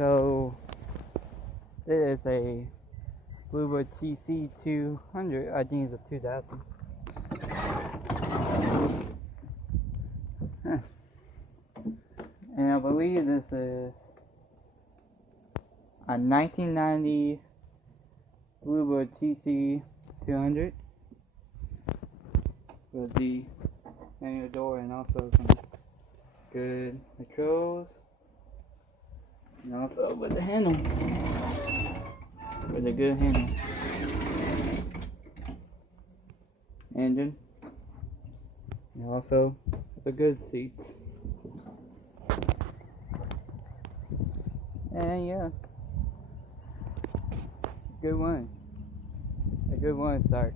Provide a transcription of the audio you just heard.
So it is a Bluebird TC200. I think it's a 2000. And I believe this is a 1990 Bluebird TC200 with the manual door and also some good controls, and also with the handle, with a good handle. Engine, and also with a good seat. And yeah, good one. A good one start.